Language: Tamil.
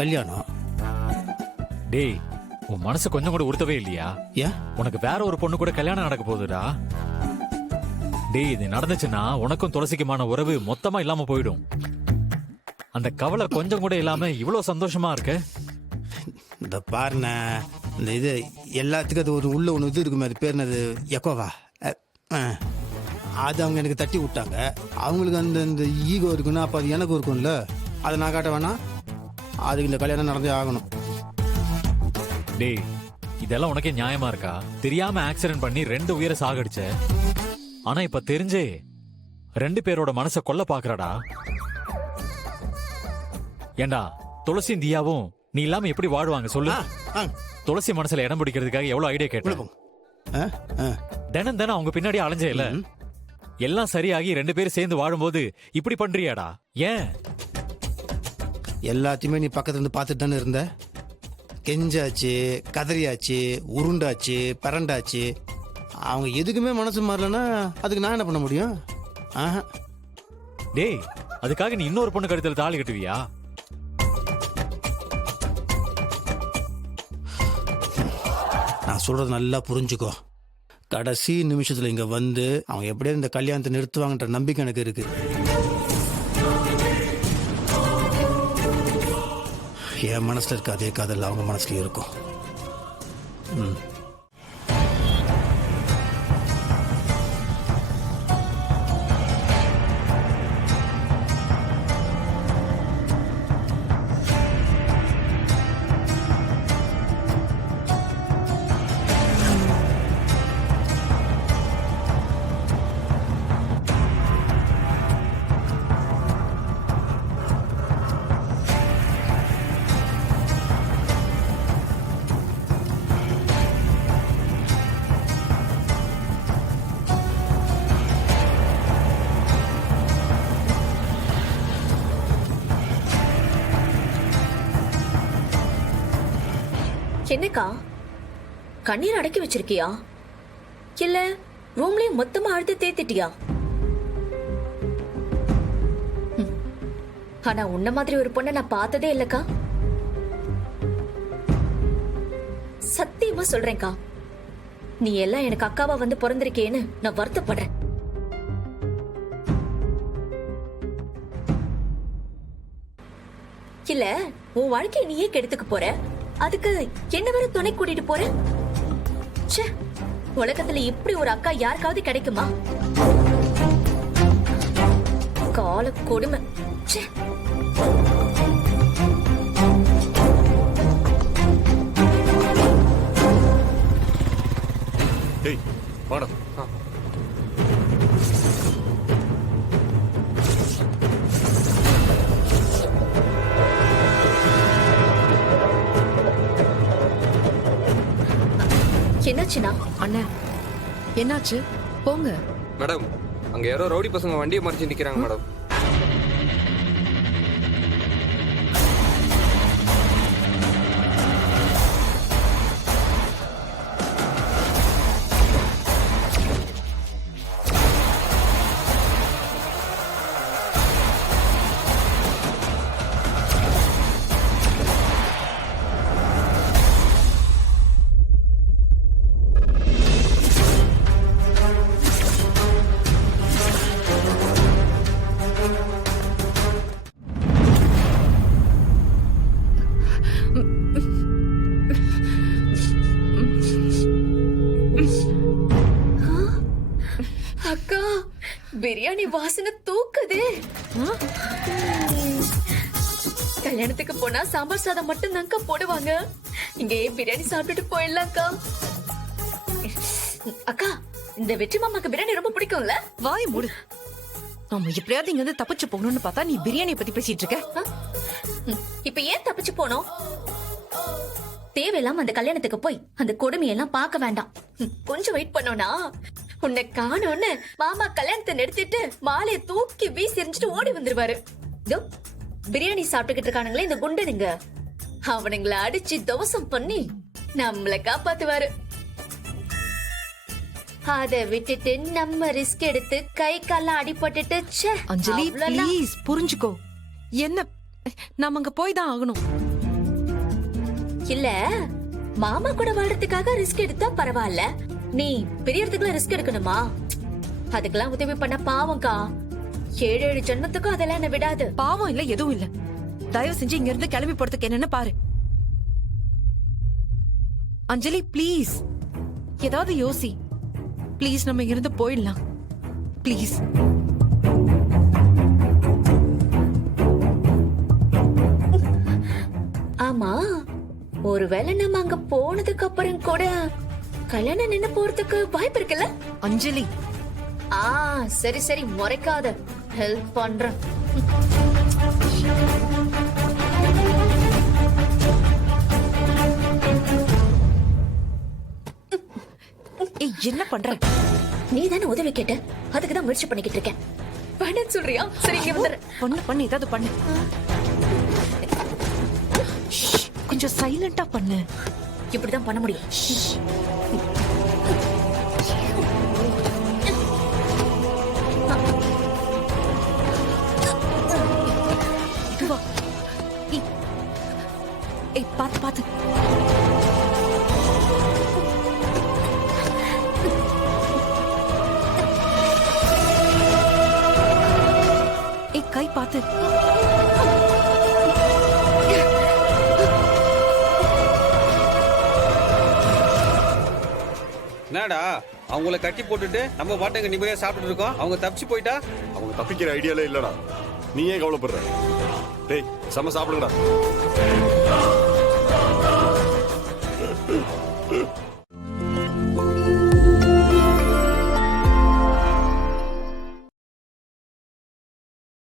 கல்யாணம். டேய், உன் மனசு கொஞ்சம் கூட உறுத்தவே இல்லையா? ஏன்? உனக்கு வேற ஒரு பொண்ணு கூட கல்யாணம் நடக்க போகுதுடா. டேய், இது நடந்துச்சுன்னா உனக்கும் துளசிக்குமான உறவு மொத்தமா இல்லாம போயிடும். அந்த கவலை கொஞ்சம் கூட இல்லாம இவ்வளவு சந்தோஷமா இருக்க. இந்த பாருண்ண, இந்த இது எல்லாத்துக்கும் அது ஒரு உள்ள ஒன்று இது இருக்குமே, அது பேர் என்னது, எக்கோவா? அது அவங்க எனக்கு தட்டி விட்டாங்க. அவங்களுக்கு அந்த இந்த ஈகோ இருக்குன்னா அப்போ அது எனக்கு இருக்கும்ல, அதை நான் காட்ட வேணாம். அதுக்கு இந்த கல்யாணம் நடந்தே ஆகணும். டேய், இதெல்லாம் உனக்கே நியாயமா இருக்கா? தெரியாம ஆக்சிடென்ட் பண்ணி 2 உயிரை சாகடிச்ச. ஆனா இப்ப தெரிஞ்சே 2 பேரோட மனசை கொல்ல பாக்குறடா. ஏண்டா, துளசியும் தியாவும் நீ இல்லாம எப்படி வாழ்வாங்க சொல்லு? துளசி மனசுல இடம் பிடிக்கிறதுக்காக எவ்வளவு ஐடியா கேட்டோம். தினம் தினம் அவங்க பின்னாடி அலைஞ்சே இல்ல. எல்லாம் சரியாகி 2 பேரும் சேர்ந்து வாழும்போது இப்படி பண்றியாடா? ஏன்? எல்லாத்தையுமே நீ பக்கத்துல இருந்து பார்த்துட்டு தானே இருந்த. கெஞ்சாச்சு, கதறியாச்சு, உருண்டாச்சு, பரண்டாச்சு. அவங்க எதுக்குமே மனசு மாறலன்னா அதுக்கு நான் என்ன பண்ண முடியும்? டேய், அதுக்காக நீ இன்னொரு பொண்ணு கழுத்துல தாலி கட்டுவியா? நான் சொல்றது நல்லா புரிஞ்சுக்கோ. கடைசி நிமிஷத்துல இங்க வந்து அவங்க எப்படியாவது இந்த கல்யாணத்தை நிறுத்துவாங்கன்ற நம்பிக்கை எனக்கு இருக்கு. என் மனசுல இருக்க அதே காதல் அவங்க மனசுல இருக்கும். என்னக்கா, கண்ணீர் அடக்கி வச்சிருக்கியா? இல்ல ரூம்லயே மொத்தமா அழுத்து தேத்திட்டியா? ஆனா உன்ன மாதிரி ஒரு பொண்ணை நான் பார்த்ததே இல்லக்கா. சத்தியமா சொல்றேன்க்கா, நீ எல்லாம் எனக்கு அக்காவா வந்து பிறந்திருக்கேன்னு நான் வருத்தப்படுறேன். இல்ல உன் வாழ்க்கையை நீயே கெடுத்துக்க போற, அதுக்கு என்ன வேற துணை கூட்டிட்டு போற? உலகத்துல இப்படி ஒரு அக்கா யாருக்காவது கிடைக்குமா? கால கொடுமை. என்னாச்சுனா? அண்ணா, என்னாச்சு? போங்க மேடம். அங்க யாரோ ரவுடி பசங்க வண்டியை மறைச்சு நிக்கிறாங்க மேடம். அக்கா, பிரியாணி வாசனை தூக்குதே. கல்யாணத்துக்கு போனா சாம்பார் சாதம் மட்டும் தான்க்கா போடுவாங்க. இங்கே பிரியாணி சாப்பிட்டுட்டு போயிடலாம்க்கா. அக்கா, இந்த வெற்றி மாமாக்கு பிரியாணி ரொம்ப பிடிக்கும்ல? வாய் மூடு. நம்ம எப்படியாவது இங்க இருந்து தப்பிச்சு போகணும்னு பார்த்தா நீ பிரியாணி பத்தி பேசிட்டு இருக்க. இப்ப ஏன் தப்பிச்சு போனோம்? தேவையில்லாம அந்த கல்யாணத்துக்கு போய் அந்த கொடுமையெல்லாம் பார்க்க வேண்டாம். கொஞ்சம் வெயிட் பண்ணோம்னா உன்னை காணோன்னு மாமா கல்யாணத்தை நிறுத்திட்டு மாலையை தூக்கி வீசி எறிஞ்சிட்டு ஓடி வந்துருவாரு. பிரியாணி சாப்பிட்டுக்கிட்டு இருக்கானுங்களே இந்த குண்டனுங்க, அவனுங்களை அடிச்சு தவசம் பண்ணி நம்மள காப்பாத்துவாரு. அத விட்டுட்டு நம்ம ரிஸ்க் எடுத்து கை கால்லாம் அடிபட்டுட்டு அஞ்சலி ப்ளீஸ் புரிஞ்சுக்கோ. என்ன, நாம அங்க போய் தான் ஆகணும். இல்ல மாமா கூட வாழ்றதுக்காக ரிஸ்க் எடுத்தா பரவாயில்ல, நீ பிரியறதுக்குலாம் ரிஸ்க் எடுக்கணுமா? அதுக்கெல்லாம் உதவி பண்ண பாவம்க்கா. 7 ஜென்மத்துக்கும் அதெல்லாம் என்ன விடாது. பாவம் இல்ல எதுவும் இல்ல. தயவு செஞ்சு இங்க இருந்து கிளம்பி போறதுக்கு என்னன்னு பாரு. அஞ்சலி ப்ளீஸ் ஏதாவது யோசி. ப்ளீஸ் நம்ம இங்க இருந்து போயிடலாம் ப்ளீஸ். ஆமா, ஒருவேளை நம்ம அங்க போனதுக்கு அப்புறம் கூட கல்யாணம் நின்னு போறதுக்கு வாய்ப்பு இருக்குல்ல? அஞ்சலி சரி சரி, முறைக்காத, ஹெல்ப் பண்றேன். ஏய் என்ன பண்ற? நீ தானே உதவி கேட்ட, அதுக்கு தான் முயற்சி பண்ணிக்கிட்டு இருக்கேன். பண்ண சொல்றியா? சரி இங்க வந்துடுறேன். பண்ணு ஏதாவது பண்ணு. ஷ், கொஞ்சம் சைலண்டா பண்ணு. இப்படிதான் பண்ண முடியும். இதுவா? ஏய் பாத்து பாத்து. ஏய் கை பாத்து. என்னடா அவங்கள கட்டி போட்டுட்டு நம்ம பாட்டுங்க நிம்மதியா சாப்பிட்டுட்டு இருக்கோம், அவங்க தப்பிச்சு போயிட்டா? அவங்க தப்பிக்கிற ஐடியாலே இல்லடா. நீ ஏன் கவலைப்படுற? டேய் செம சாப்பிடுங்கடா.